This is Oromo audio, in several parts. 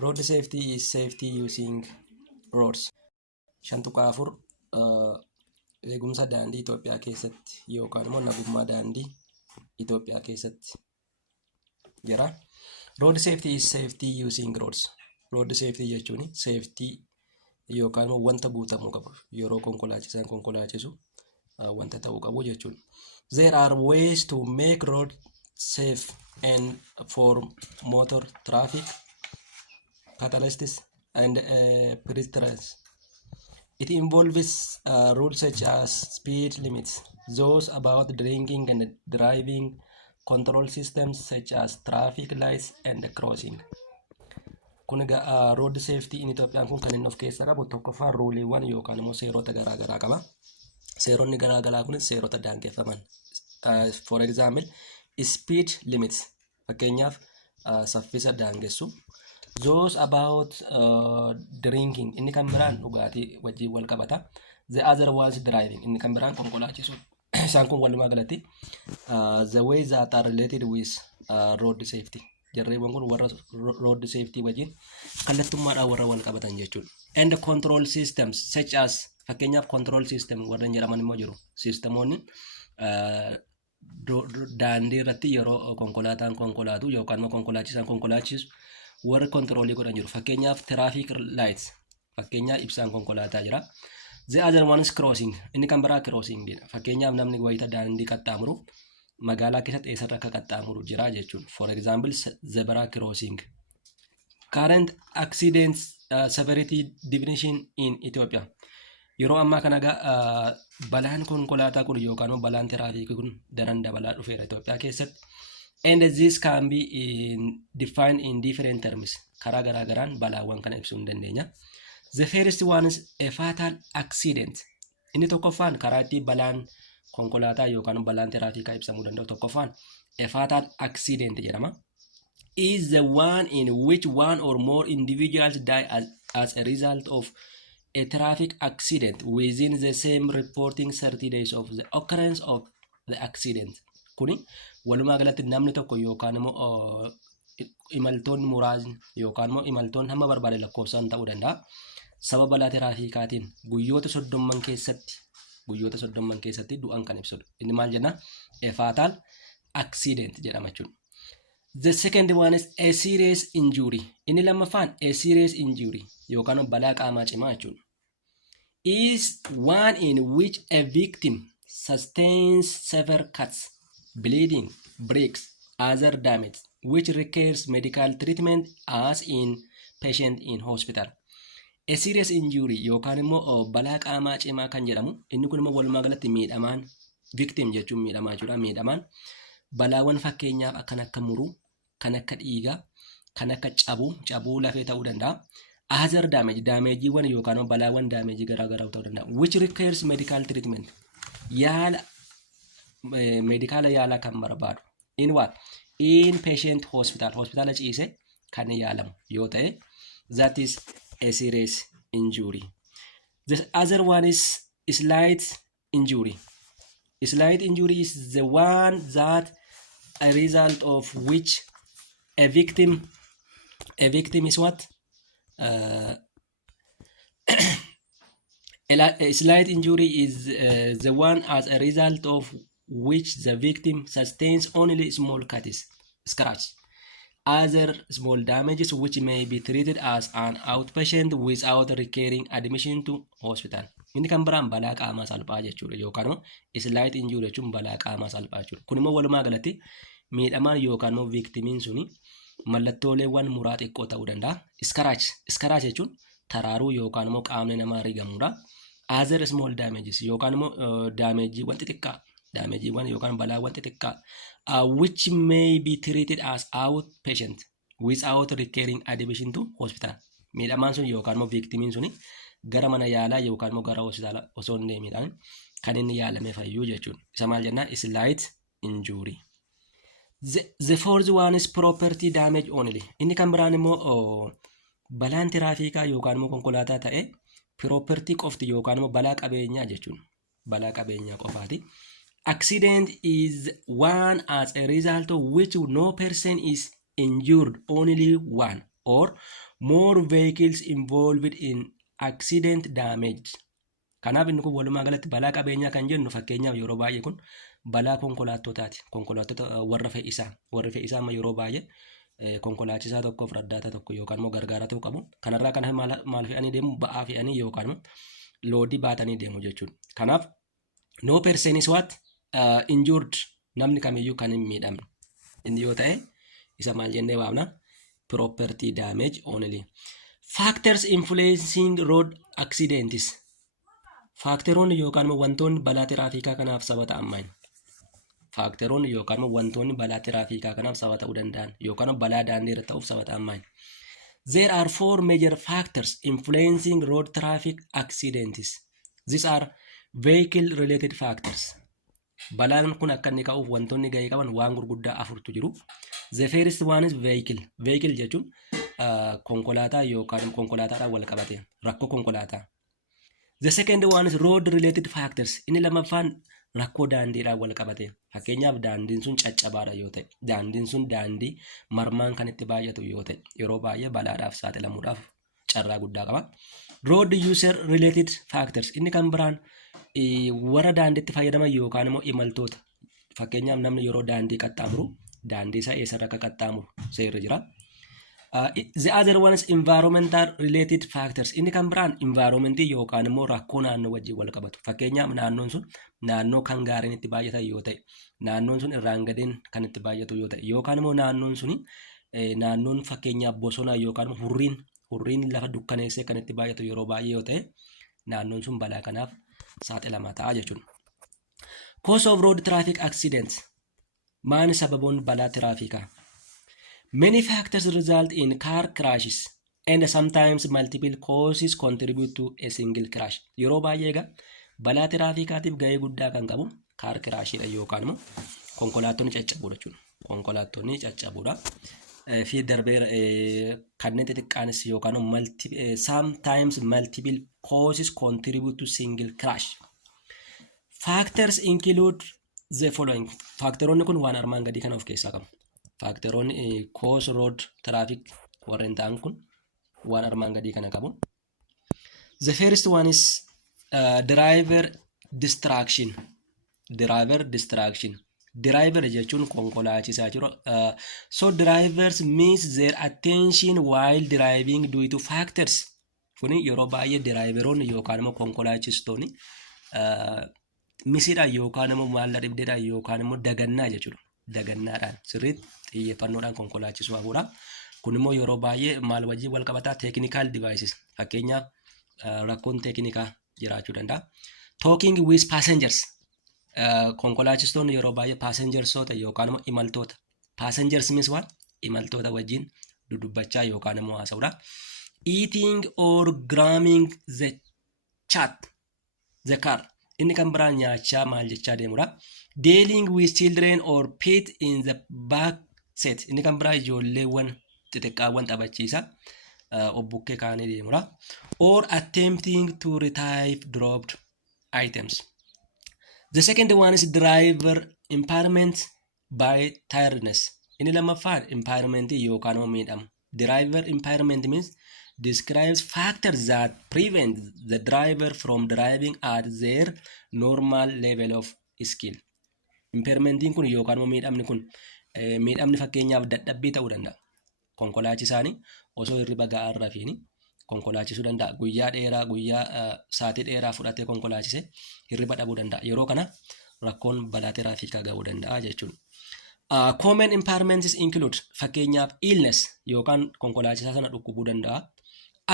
Road safety is safety using roads. Shantuqaafur eegumsa daandii Itoophiyaa keessatti yookaan immoo nagummaa daandii Itoophiyaa keessatti jira. Road safety is safety using roads. Road safety jechuun safety yookaan immoo wanta guutamuu qabu yeroo konkolaachisan konkolaachisu wanta ta'uu qabu jechuudha. There are ways to make road safe and for motor traffic, catalysts and pedestrians. It involves rules such as speed limits, those about drinking and driving, control systems such as traffic lights and crossing. Kun road safety in Itoophiyaan kun kan inni of keessaa qabu tokkoffaa ruuliiwwan yookaan immoo seerota garaagaraa qaba. Seeronni garaagaraa kun seerota daangeffaman. For example, speed limits fakkeenyaaf saffisa daangessu. Those about drinking inni kan biraan dhugaatii wajjin wal qabata. The other was driving inni kan biraan konkolaachisu. Isaan kun walumaa galatti the ways that are related with road safety. Jarreewwan kun warra road safety wajjin kallattummaadhaan warra wal qabatan jechuudha. And control systems such as fakkeenyaaf control system warreen jedhaman immoo jiru. Sistemoonni daandii irratti yeroo konkolaataan konkolaatu yookaan immoo konkolaachisan konkolaachisu warra controlii godhan jiru. Fakkeenyaaf traffic lights fakkeenyaaf ibsaan konkolaataa jira. The other one is crossing inni kan biraa crossing dha. Fakkeenyaaf namni wayita daandii qaxxaamuru magaalaa keessatti eessarra akka qaxxaamuru jira jechuudha. For example, zebra crossing. Current accidents severity definition in Ethiopia. Yeroo ammaa kana balaan konkolaataa kun yookaan balaan tiraafikii kun daran dabalaa dhufeera Itoophiyaa keessatti. And this can be defined in different terms. Karaa garaagaraan balaawwan kana ibsuu dandeenya. The first one is a fatal accident. Inni tokkoffaan karaa itti balaan konkolaataa yookaan balaan tiraafikaa ibsamuu danda'u tokkoffaan a fatal accident jedhama. Is the one in which one or more individuals die as a result of a traffic accident within the same reporting 30 days of the occurrence of the accident. Kuni walumaa galatti namni tokko yookaan immoo imaltoonni muraasni yookaan immoo imaltoonni hamma barbaade lakkoofsaan ta'uu danda'a. Sababa balaa tiraafikaatiin guyyoota 30 keessatti du'an kan ibsudha. Inni maal jenna? A fatal accident jedhama jechuudha. The second one is a serious injury. Inni lammaffaan a serious injury yookaan balaa qaamaa cimaa jechuudha. Is one in which a victim sustains severe cuts, bleeding, breaks, other damage, which requires medical treatment as in patient in hospital. A serious injury yookaan immoo balaa qaamaa cimaa kan jedhamu inni kun immoo walumaa galatti miidhamaan victim jechuun miidhamaa jechuudha. Miidhamaan balaawwan fakkeenyaaf kan akka muruu, kan akka dhiigaa, kan akka cabuu lafee ta'uu danda'a. Other damage daameejiiwwan yookaan balaawwan daameejii garaagaraa ta'uu danda'a. Which requires medical treatment yaala medikaala yaalaa kan barbaadu. In what? In patient hospital. Hospitaala ciise kan yaalamu yoo ta'e that is a serious injury. The other one is slight injury. Slight injury is the one that a result of which a victim is what? A slight injury is the one as a result of which the victim sustains only small cuts, scratch, other small damages which may be treated as an outpatient without requiring admission to hospital. Inni kan biraan balaa qaamaa salphaa jechuudha yookaan slight injury jechuun balaa qaamaa salphaa jechuudha. Kun immoo walumaa galatti miidhamaan yookaan victimiin suni mallattooleewwan muraa xiqqoo ta'uu danda'a. Scratch jechuun taraaruu yookaan immoo qaamni namaa rigamudha. Other small damages yookaan immoo daameejiiwwan xixiqqaa yookaan balaawwan xixiqqaa which may be treated as outpatient without requiring admission to hospital. Miidhamaan sun yookaan immoo victimiin suni gara mana yaalaa yookaan immoo gara hospitaala osoo hin deemiidhaan kan inni yaalamee fayyuu jechuudha. Isa maal jennaa? Slight injury. The fourth one is property damage only. Inni kan biraan immoo balaan tiraafikaa yookaan immoo konkolaataa ta'e property qofti yookaan immoo balaa qabeenyaa jechuudha. Balaa qabeenyaa qofaati. Accident is one as a result of which no person is injured, only one or more vehicles involved in accident damage. Kanaaf inni kun walumaa galatti balaa qabeenyaa kan jennu fakkeenyaaf yeroo baay'ee kun balaa konkolaattootaati. Konkolaattota warra fe'isaa amma yeroo baay'ee konkolaachisaa tokkoof raddaata tokko yookaan immoo gargaaraa ta'uu qabu. Kanarraa kan maal fe'anii deemu ba'aa fe'anii yookaan immoo loodii baatanii deemu jechuudha. Kanaaf no person is what injured, namni kamiyyuu kan hin miidhamne. Inni yoo ta'e isa maal jennee waamna? Property damage only. Factors influencing road accidents. Faakteroonni yookaan wantoonni balaa tiraafikaa kanaaf sababa ta'an maali? Faakteroonni yookaan wantoonni balaa tiraafikaa kanaaf sababa ta'uu danda'an yookaan balaa daandii irra ta'uuf sababa ta'an maali? There are 4 major factors influencing road traffic accidents. These are vehicle related factors. Balaan kun akka inni ka'uuf wantoonni gahee qaban waan gurguddaa 4tu jiru. The first one is vehicle. Vehicle jechuun konkolaataa yookaan konkolaataadhaan wal qabate rakkoo konkolaataa. The second one is road related factors. Inni lammaffaan rakkoo daandiidhaan wal qabate. Fakkeenyaaf daandiin sun caccabaadha yoo ta'e, daandiin sun daandii marmaan kan itti baay'atu yoo ta'e, yeroo baay'ee balaadhaaf saaxilamuudhaaf carraa guddaa qaba. Road user related factors. Inni kan biraan warra daandiitti fayyadaman yookaan immoo imaltoota. Fakkeenyaaf namni yeroo daandii qaxxaamuru, daandii isaa eessarra akka qaxxaamuru seerri jira. The other one is environmental related factors. Inni kan biraan environmentii yookaan immoo rakkoo naannoo wajjin wal qabatu. Fakkeenyaaf naannoon sun naannoo kan gaariin itti baay'atan yoo ta'e, naannoon sun irraan gadeen kan itti baay'atu yoo ta'e, yookaan immoo naannoon suni naannoon fakkeenyaaf bosona yookaan hurriin lafa dukkaneessee kan itti baay'atu yeroo baay'ee yoo ta'e, naannoon sun balaa kanaaf saaxilamaa ta'a jechuudha. Cause of road traffic accidents. Maani sababoon balaa tiraafikaa? Many factors result in car crashes and sometimes multiple causes contribute to a single crash. Yeroo baay'ee egaa balaa tiraafikaatiif gahee guddaa kan qabu car crashidha yookaan immoo konkolaattonni caccabuudha jechuudha. Konkolaattonni caccabuudha. Fi darbee kanneen xixiqqaanis yookaan sometimes multiple causes contribute to single crash. Factors include the following. Faakteroonni kun waan armaan gadii kana of keessaa qabu. Faakteroonni cause road traffic warreen ta'an kun waan armaan gadii kana qabu. The first one is driver distraction. Driver jechuun konkolaachisaa jiru. So drivers miss their attention while driving due to factors. Kuni yeroo baay'ee driveroonni yookaan immoo konkolaachistoonni misiidhaan yookaan immoo maalla dhibdeedhaan yookaan immoo dagannaa jechuudha. Dagannaadhaan sirriitti xiyyeeffannoodhaan konkolaachisuu hafuudha. Kun immoo yeroo baay'ee maal wajjin wal qabataa? Technical devices. Fakkeenyaaf rakkoon teeknikaa jiraachuu danda'a. Talking with passengers. Konkolaachistoonni yeroo baay'ee passengersoota yookaan immoo imaltoota. Passengers means what? Imaltoota wajjin dudubbachaa yookaan immoo haasa'uudha. Eating or grabbing the car. Inni kan biraan nyaachaa maal jechaa deemudha. Dealing with children or pets in the back seat. Inni kan biraa ijoolleewwan xixiqqaawwan taphachiisa obbukkee kaanii deemudha. Or attempting to retrieve dropped items. The second one is driver impairment by tiredness. Inni lammaffaan impairment yookaan immoo miidhama. Driver impairment means describes factors that prevent the driver from driving at their normal level of skill. Impairmentiin kun yookaan immoo miidhamni kun miidhamni fakkeenyaaf dadhabbii ta'uu danda'a. Konkolaachisaanii osoo hirriba ga'aa irra fiini konkolaachisuu danda'a. Guyyaa saatii dheeraa fudhatee konkolaachise hirriba dhabuu danda'a. Yeroo kana rakkoon balaa tiraafikaa ga'uu danda'a jechuudha. Common impairments include fakkeenyaaf illness yookaan konkolaachisaa sana dhukkubuu danda'a.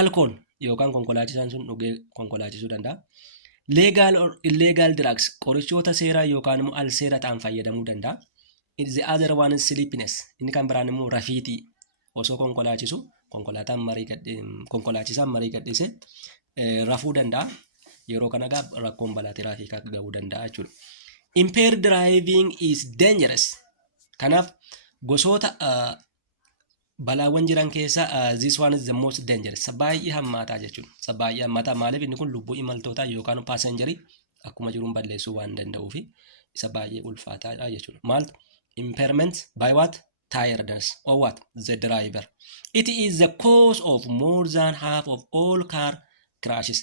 Alcohol yookaan konkolaachisaan sun dhugee konkolaachisuu danda'a. Legal or illegal drugs qorichoota seeraa yookaan immoo alseera ta'an fayyadamuu danda'a. The other one is sleepiness. Inni kan biraan immoo rafiitii osoo konkolaachisu konkolaachisaan marii gadhiise rafuu danda'a. Yeroo kana rakkoon balaa tiraafikaa ga'uu danda'a jechuudha. Impaired driving is dangerous. Kanaaf gosoota balaawwan jiran keessa this one is the most dangerous. Baay'ee hammaataa jechuudha. Baay'ee hammaataa maaliif inni kun lubbuu imaltootaa yookaan paasenjarii akkuma jiruun balleessuu waan danda'uuf isa baay'ee ulfaataadha jechuudha. Maaltu impairment by what? tiredness or what? The driver. It is the cause of more than half of all car crashes.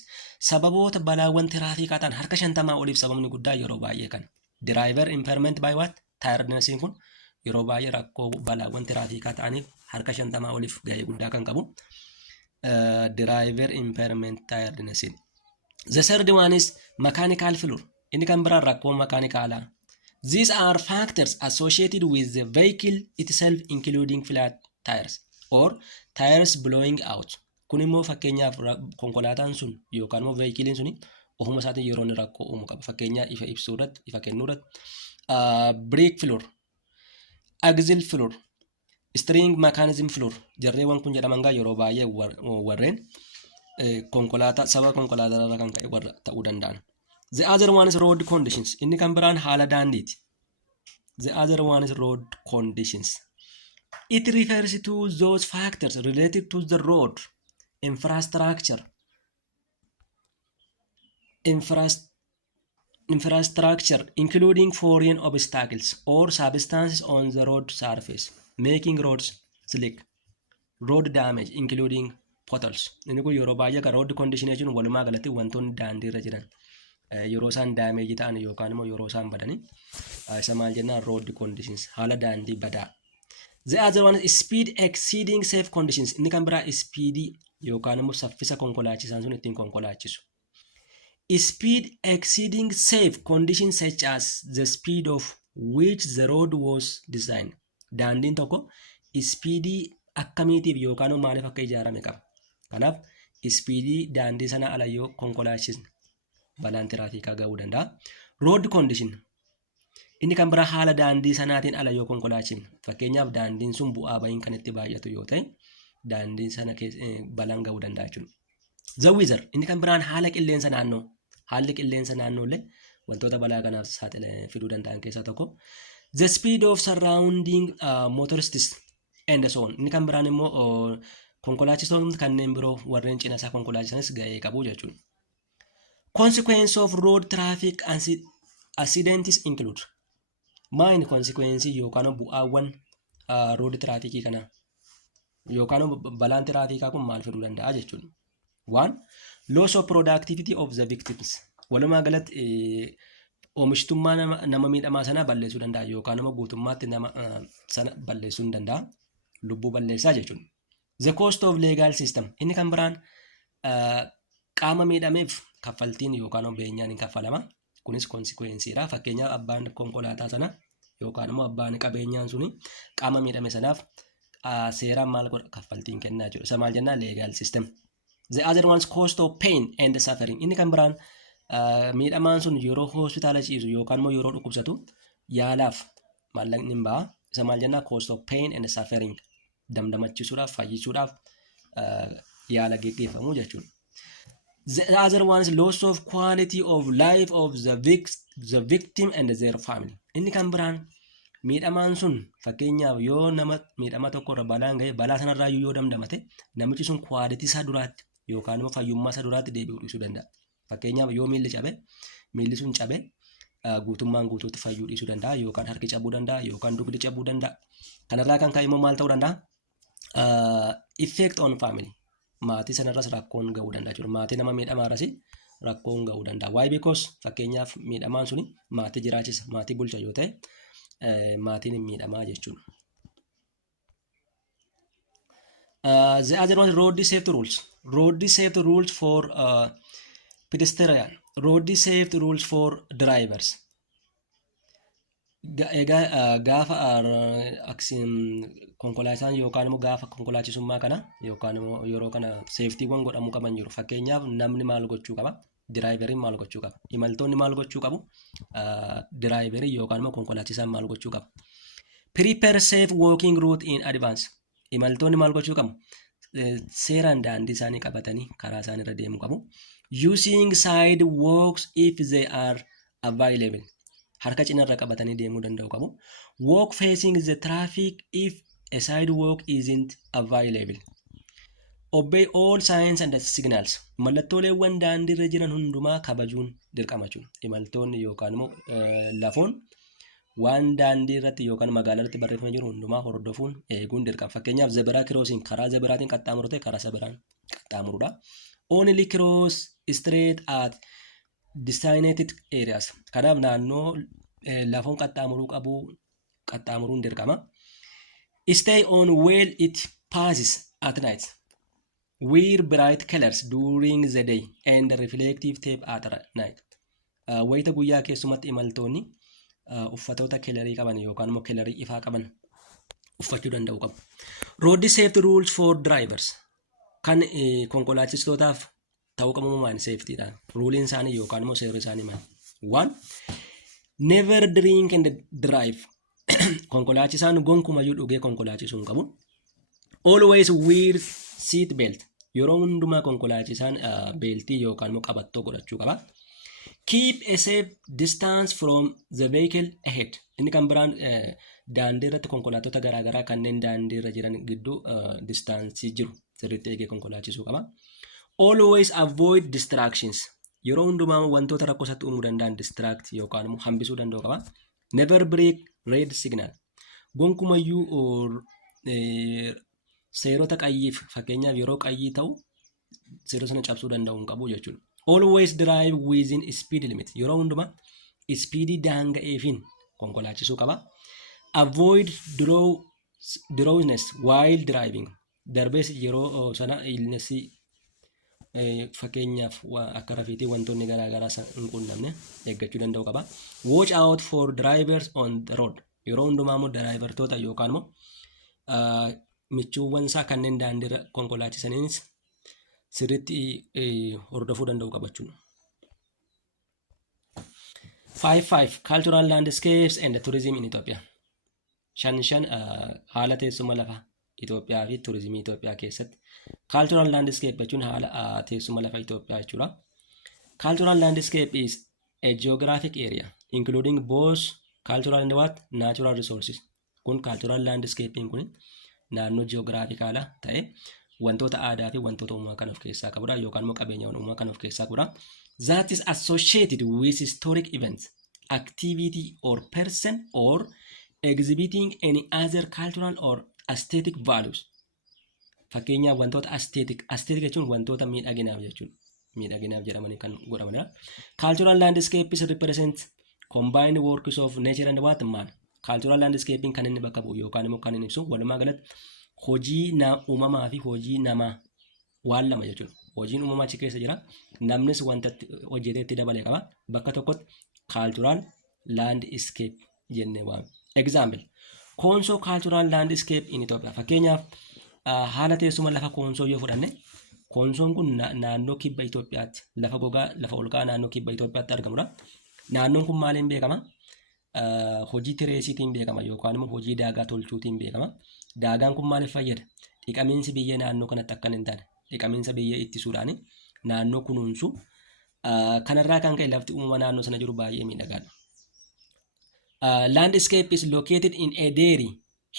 Sababoota balaawwan tiraafikaa ta'an harka 50 oliif sababni guddaa yeroo baay'ee kan driver impairment by what? Tiredness kun yeroo baay'ee rakkoo balaawwan tiraafikaa ta'aniif harka 50 oliif gahee guddaa kan qabu. Driver impairment tiredness. The third one is mechanical failure. Inni kan biraan rakkoo makaanikaala. These are factors associated with the vehicle itself including flat tires or tires blowing out. Kun immoo fakkeenyaaf konkolaataan sun yookaan immoo vehicle sun ofuma isaatiin yeroo inni rakkoo uumu qaba. Fakkeenyaa ifa ibsuu irratti, ifa kennuu irratti, brake failure, axle failure, steering mechanism failure. Jarreewwan kun jedhaman gaa yeroo baay'ee warreen konkolaataa sababa konkolaataa irraa kan ka'e warra ta'uu danda'an. The other one is road conditions. Inni kan biraan haala daandiiti. The other one is road conditions. It refers to those factors related to the road infrastructure, including foreign obstacles or substances on the road surface, making roads slick, road damage, including potholes. Inni kun yeroo baay'ee kan road condition jechuun walumaa galatti wantoonni daandii irra jiran yeroo isaan damage ta'an yookaan immoo yeroo isaan badanii isa maal jennaan road conditions haala daandii badaa. The other one is speed exceeding safe conditions. Inni kan biraa speedii yookaan immoo saffisa konkolaachisaan sun ittiin konkolaachisu. Speed exceeding safe conditions such as the speed of which the road was designed. Daandiin tokko speedii akkamiitiif yookaan maaliif akka ijaarame qaba. Kanaaf speedii daandii sana ala yoo konkolaachisne balaan tiraafikaa ga'uu danda'a. Road condition. Inni kan biraa haala daandii sanaatiin ala yoo konkolaachifne. Fakkeenyaaf daandiin sun bu'aa bahiin kan itti baay'atu yoo ta'e daandiin sana balaan ga'uu danda'a jechuudha. The weather. Inni kan biraan haala qilleensa naannoo. Haalli qilleensa naannoo illee wantoota balaa kanaaf saaxila fiduu danda'an keessaa tokko. The speed of surrounding motorists and so on. Inni kan biraan immoo konkolaachistoonni kanneen biroo warreen cina isaa konkolaachisanis ga'ee qabu jechuudha. Consequence of road traffic accidents include. Main consequence yookaan bu'aawwan road trafficii kana yookaan balaan tiraafikaa kun maal fiduu danda'a jechuudha. One, loss of productivity of the victims. Walumaa galatti oomishtummaa nama miidhamaa sana balleessuu danda'a yookaan immoo guutummaatti nama sana balleessuu hin danda'a. Lubbuu balleessaa jechuudha. The cost of legal system. Inni kan biraan qaama miidhameef kaffaltiin yookaan beenyaan hin kaffalama. Kunis konsekwensiidha. Fakkeenyaaf abbaan konkolaataa sana yookaan immoo abbaan qabeenyaan suni qaama miidhame sanaaf seeraan maal godha kaffaltiin kennaa jiru. Isa maal jennaan legal system. The other one's cost of pain and suffering. Inni kan biraan miidhamaan sun yeroo hospitaala ciisu yookaan immoo yeroo dhukkubsatu yaalaaf maallaqni hin ba'a. Isa maal jennaan cost of pain and suffering. Damdamachiisuudhaaf fayyisuudhaaf yaala geggeeffamu jechuudha. The other one is loss of quality of life of the victim and their family. Inni kan biraan miidhamaan sun fakkeenyaaf yoo nama miidhama tokko irra balaan ga'e balaa sanarraa yoo damdamate namichi sun quality isaa duraatti yookaan immoo fayyummaa isaa duraatti deebi'uu dhiisuu danda'a. Fakkeenyaaf yoo miilli cabe miilli sun cabe guutummaan guutuutti fayyuu dhiisuu danda'a yookaan harki cabuu danda'a yookaan dugdi cabuu danda'a. Kanarraa kan ka'e immoo maal ta'uu danda'a? Effect on family. Maatii sanarras rakkoon ga'uu danda'a jechuudha. Maatii nama miidhamaarras rakkoon ga'uu danda'a. Why? Because fakkeenyaaf miidhamaan suni maatii jiraachisa, maatii bulcha yoo ta'e maatiin hin miidhamaa jechuudha. The other one is road safety rules. Road safety rules for pedestrian. Road safety rules for drivers. Gaafa konkolaataan yookaan immoo gaafa konkolaachisummaa kana yookaan immoo yeroo kana seeftiiwwan godhamuu qaban jiru. Fakkeenyaaf namni maal gochuu qaba? Diraayiveriin maal gochuu qaba? Imaltoonni maal gochuu qabu? Diraayiverii yookaan immoo konkolaachisaan maal gochuu qaba? Prepare safe walking route in advance. Imaltoonni maal gochuu qabu? Seeraan daandii isaanii qabatanii karaa isaanii irra deemuu qabu. Using sidewalks if they are available. Harka cinarra qabatanii deemuu danda'u qabu. Walk facing the traffic if a sidewalk isn't available. Obey all signs and signals. Mallattooleewwan daandiirra jiran hundumaa kabajuun dirqama jechuudha. Imaltoonni yookaan immoo lafoon waan daandii irratti yookaan magaalaa irratti barreeffamee jiru hundumaa hordofuun eeguun dirqama. Fakkeenyaaf zebiraa kiroosiin karaa zebiraatiin qaxxaamuru ta'e karaa zebiraan qaxxaamurudha. Only cross straight at designated areas. Kanaaf naannoo lafoon qaxxaamuruu qabu qaxxaamuruun dirqama. Stay on while it passes at night. Wear bright colors during the day and reflective tape at night. Wayita guyyaa keessumatti imaltoonni uffatoota kelerii qaban yookaan immoo kelerii ifaa qaban uffachuu danda'u qabu. Road safety rules for drivers. Kan konkolaachistootaaf ta'uu qabu maal safetyidhaan. Ruuliin isaanii yookaan immoo seerri isaanii maal? 1. Never drink and drive. Konkolaachisaan gonkumayyuu dhugee konkolaachisuu hin qabu. Always wear seat belt. Yeroo hundumaa konkolaachisaan beeltii yookaan immoo qabattoo godhachuu qaba. Keep a safe distance from the vehicle ahead. Inni kan biraan daandii irratti konkolaattota garaagaraa kanneen daandii irra jiran gidduu distaansii jiru sirriitti eegee konkolaachisuu qaba. Always avoid distractions. Yeroo hundumaa wantoota rakkoo isatti uumuu danda'an distract yookaan immoo hambisuu danda'u qaba. Never break red signal. Gonkumayyuu seerota qayyiif fakkeenyaaf yeroo qayyii ta'u seerota sana cabsuu danda'u hin qabu jechuudha. Always drive within speed limit. Yeroo hundumaa speedii daanga'eefiin konkolaachisuu qaba. Avoid drowsiness while driving. Darbees yeroo sana illnessi fakkeenyaaf akka rafiitii wantoonni garaagaraa hin quunnamne eeggachuu danda'u qaba. Watch out for drivers on the road. Yeroo hundumaa immoo diraayivartoota yookaan immoo michuuwwan isaa kanneen daandiirra konkolaachisaniinis sirriitti hordofuu danda'u qabachuudha. 5. Cultural landscapes and tourism in Ethiopia. 5 haala teessuma lafa Itoophiyaa fi turizimii Itoophiyaa keessatti. Cultural landscape jechuun haala teessuma lafa Itoophiyaa jechuudha. Cultural landscape is a geographic area including both cultural and natural resources. Kun cultural landscape kun naannoo geographicaala ta'e wantoota aadaa fi wantoota uumamaa kan of keessaa qabudha yookaan immoo qabeenyawwan uumamaa kan of keessaa qabudha. That is associated with historic events, activity or person or exhibiting any other cultural or aesthetic values. Fakkeenyaaf wantoota aesthetic jechuun wantoota miidhaginaaf jechuudha. Miidhaginaaf jedhamanii kan godhamanidha. Cultural landscapes represent combined works of nature and man. Cultural landscaping kan inni bakka bu'u yookaan immoo kan inni ibsu walumaa galatti hojii uumamaa fi hojii namaa waan lama jechuudha. Hojiin uumamaa achi keessa jira. Namnis wanta hojjetee itti dabalee qaba. Bakka tokkotti cultural landscape jennee waamna. Example. Konsoo cultural landscape in Ethiopia. Fakkeenyaaf haala teessuma lafa konsoo yoo fudhanne konsoon kun naannoo kibba Itoophiyaatti lafa gogaa lafa olka'aa naannoo kibba Itoophiyaatti argamudha. Naannoon kun maaliin beekama? Hojii tireesiitiin beekama yookaan immoo hojii daagaa tolchuutiin beekama. Daagaan kun maaliif fayyada? Dhiqamiinsi biyyee naannoo kanatti akka hin taane dhiqamiinsa biyyee ittisuudhaan naannoo kunuunsu kanarraa kan ka'e lafti uumama naannoo sana jiru baay'ee miidhagaadha. Landscape is located in a dairy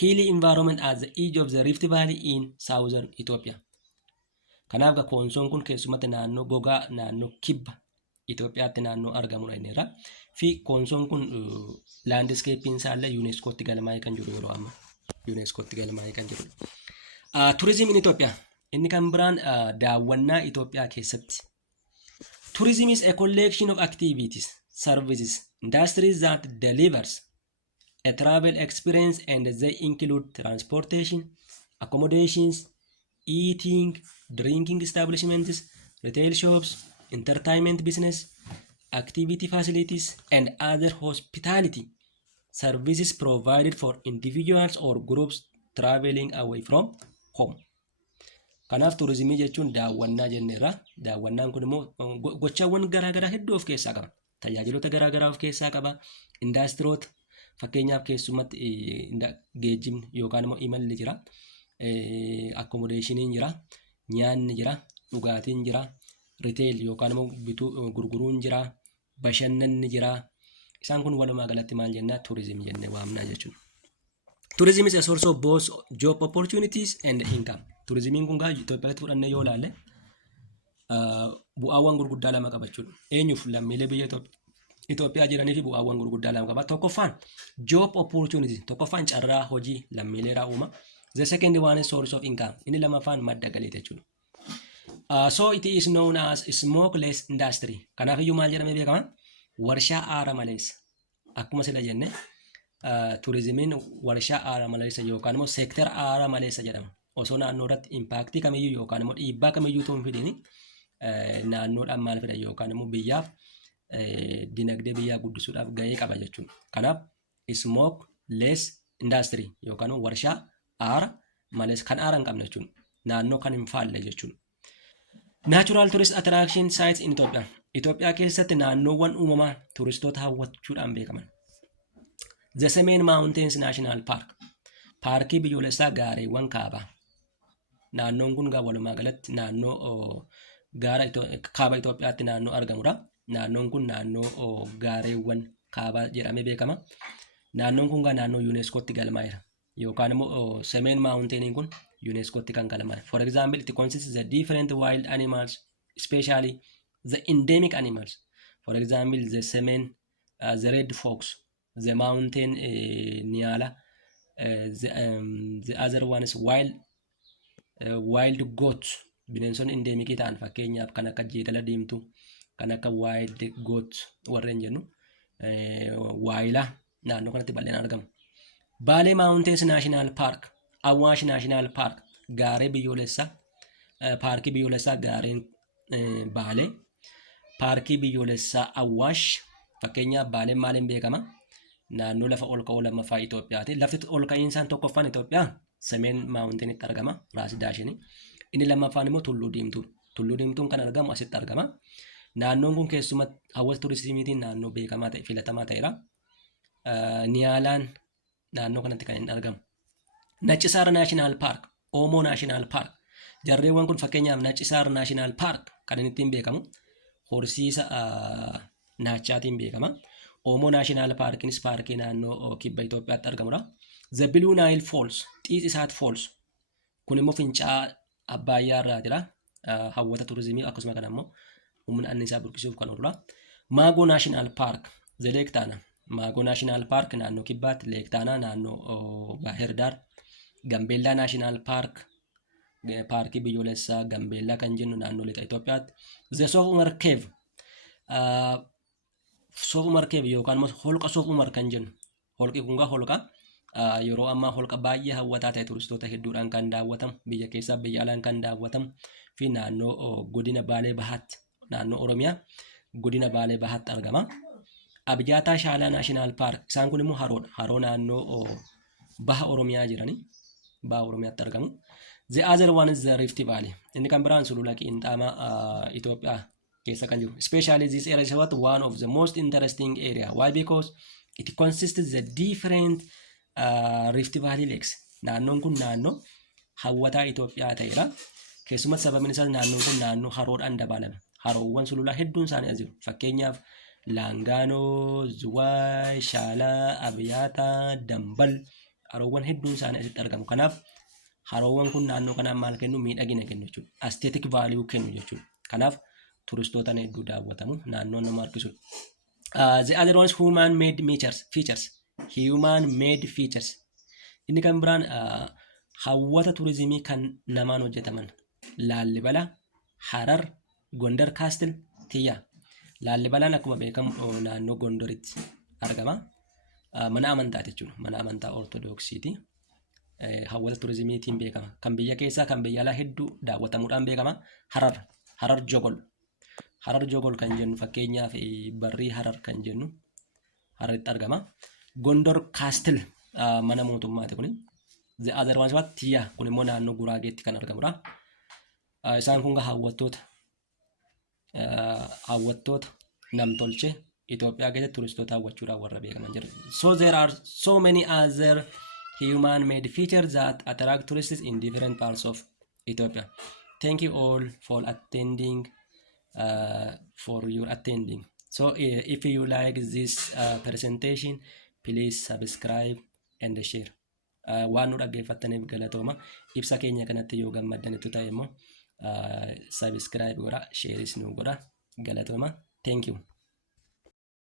hilly environment at the edge of the Rift Valley in southern Ethiopia. Kanaaf konsoon kun keessumatti naannoo gogaa naannoo kibba Itoophiyaatti naannoo argamudha inni irra. Fi konsoon kun landscapein isaallee UNESCOtti galmaa'ee kan jiru yeroo ammaa. UNESCOtti galmaa'ee kan jirudha. Tourism in Ethiopia. Inni kan biraan daawwannaa Itoophiyaa keessatti. Tourism is a collection of activities, services, industries that delivers a travel experience and they include transportation, accommodations, eating, drinking establishments, retail shops, entertainment business, activity facilities, and other hospitality services provided for individuals or groups traveling away from home. Kanaaf turizimii jechuun daawwannaa jenneerra. Daawwannaan kun immoo gochaawwan garaagaraa hedduu of keessaa qaba. Tajaajiloota garaagaraa of keessaa qaba. Indaastiroota fakkeenyaaf keessumatti geejjibni yookaan immoo imalli jira. Akkomodeeshiniin jira. Nyaanni jira. Dhugaatiin jira. Retail yookaan immoo bituu gurguruun jira. Bashannanni jira. Isaan kun walumaa galatti maal jennaa turizimii jennee waamnaa jechuudha. Tourism is a source of both job opportunities and income. Tourismiin kun gaa Itoophiyaatti fudhannee yoo ilaalle bu'aawwan gurguddaa lama qaba jechuudha. Eenyuuf lammiilee biyya Itoophiyaa Itoophiyaa jiranii fi bu'aawwan gurguddaa lama qaba. Tokkoffaan job opportunity, tokkoffaan carraa hojii lammiileeraa uuma. The second one is source of income. Inni lamaffaan madda galii jechuudha. So it is known as smokeless industry. Kanaafiyyuu maal jedhamee beekama? Warshaa aara maleessa. Akkuma sila jenne turizimiin warshaa aara maleessa yookaan immoo seektara aara maleessa jedhama. Osoo naannoo irratti impaaktii kamiyyuu yookaan immoo dhiibbaa kamiyyuu tuun fidini naannoodhaan maal fida yookaan immoo biyyaaf dinagdee biyyaa guddisuudhaaf gahee qaba jechuudha. Kanaaf smokeless industry yookaan warshaa aara maleessa kan aara hin qabne jechuudha. Naannoo kan hin faalle jechuudha. Natural tourist attraction sites in Ethiopia. Itoophiyaa keessatti naannoowwan uumamaa turistoota hawwachuudhaan beekaman. The Semen Mountains National Park. Paarkii biyyoolessaa gaareewwan kaabaa. Naannoon kun walumaa galatti naannoo gaara kaaba Itoophiyaatti naannoo argamudha. Naannoon kun naannoo gaareewwan kaabaa jedhamee beekama. Naannoon kun naannoo UNESCOtti galmaa'eera. Yookaan immoo Semen Mountain kun UNESCOtti kan galmaa'e. For example, it consists the different wild animals, especially the endemic animals. For example, the Semen, the red fox, the mountain Niala, the other one is wild goats. Bineensonni endemikii ta'an fakkeenyaaf kan akka jeedala diimtuu, kan akka wild goats warreen jennu waayila naannoo kanatti bal'inaan argamu. Baalee Mountains National Park, Awaash National Park, gaaree biyyoolessaa, paarkii biyyoolessaa gaareen Baalee, paarkii biyyoolessaa Awaash, fakkeenyaaf Baaleen maaliin beekama? Naannoo lafa ol ka'oo lammaffaa Itoophiyaati. Lafti ol ka'iinsaan tokkoffaan Itoophiyaa Semen Mountainitti argama, Raas Daashinii. Inni lammaffaan immoo Tulluu Diimtuu. Tulluu Diimtuun kan argamu asitti argama. Naannoon kun keessumatti hawwata turizimiitiin naannoo beekamaa ta'e filatamaa ta'eera. Niyaalaan naannoo kanatti kan hin argamu. Nachisaar National Park, Oomoo National Park. Jarreewwan kun fakkeenyaaf Nachisaar National Park kan inni ittiin beekamu horsiisa naachaatiin beekama. Oomoo National Parkinis paarkii naannoo kibba Itoophiyaatti argamudha. The Blue Nile Falls, Xiis Isaat Falls. Kun immoo fincaa'aa Abbaayyaa irraa jira. Hawwata turizimii akkasuma kan ammoo humna anniisaa burqisuuf kan ooludha. Maagoo National Park, The Lake Tana. Maagoo National Park naannoo kibbaatti, Lake Tana naannoo Baahirdaar. Gambeellaa National Park, paarkii biyyoolessaa Gambeellaa kan jennu naannoo lixa Itoophiyaatti. The Soof Umar Cave, Soof Umar Cave yookaan immoo holqa Soof Umar kan jennu. Holqi kun holqa yeroo ammaa holqa baay'ee hawwataa ta'e turistoota hedduudhaan kan daawwatamu, biyya keessaa biyya alaan kan daawwatamu fi naannoo godina Baalee Bahaatti, naannoo Oromiyaa godina Baalee Bahaatti argama. Abjaataa Shaalaa National Park, isaan kun immoo haroodha. Haroo naannoo baha Oromiyaa jiranii, baha Oromiyaatti argamu. The other one is the Rift Valley. Inni kan biraan sulula qiinxaamaa Itoophiyaa keessa kan jiru. Especially this area is one of the most interesting area. Why? Because it consists the different Rift Valley lakes. Naannoon kun naannoo hawwataa Itoophiyaa ta'eera. Keessumatti sababni isaas naannoon kun naannoo haroodhaan dabalame. Haroowwan sululaa hedduun isaanii as jiru. Fakkeenyaaf Laangaanoo, Zuwaay, Shaalaa, Abiyaataa, Dambal haroowwan hedduun isaanii asitti argamu. Kanaaf haroowwan kun naannoo kanaan maal kennu? Miidhagina kennu jechuudha. Aesthetic value kennu jechuudha. Kanaaf turistoota hedduu daawwatamu naannoon nama harkisudha. The other one is human made features. Human made features. Inni kan biraan hawwata turizimii kan namaan hojjetaman. Laallibala, Harar, Gondar Castle, Tiyyaa. Laallibalaan akkuma beekamu naannoo Gondoritti argama. Mana amantaa jechuudha. Mana amantaa Ortodoksiiti. Hawwata turizimiitiin beekama. Kan biyya keessaa kan biyya alaa hedduu daawwatamuudhaan beekama. Harar Jogol. Harar Jogol kan jennu fakkeenyaaf barrii Harar kan jennu Hararitti argama. Gondor Castle mana mootummaati kuni. The other one is Tiyyaa kun immoo naannoo Guraageetti kan argamudha. Isaan kun hawwattoota namtolchee Itoophiyaa keessatti turistoota hawwachuudhaan warra beekaman jira. So there are so many other human made features that attract tourists in different parts of Ethiopia. Thank you all for attending. So if you like this presentation, please subscribe and share. Waan nu dhaggeeffattaniif galatooma. Ibsa keenya kanatti yoo gammaddanitu ta'e immoo subscribe godhaa, shares nu godhaa. Galatooma. Thank you.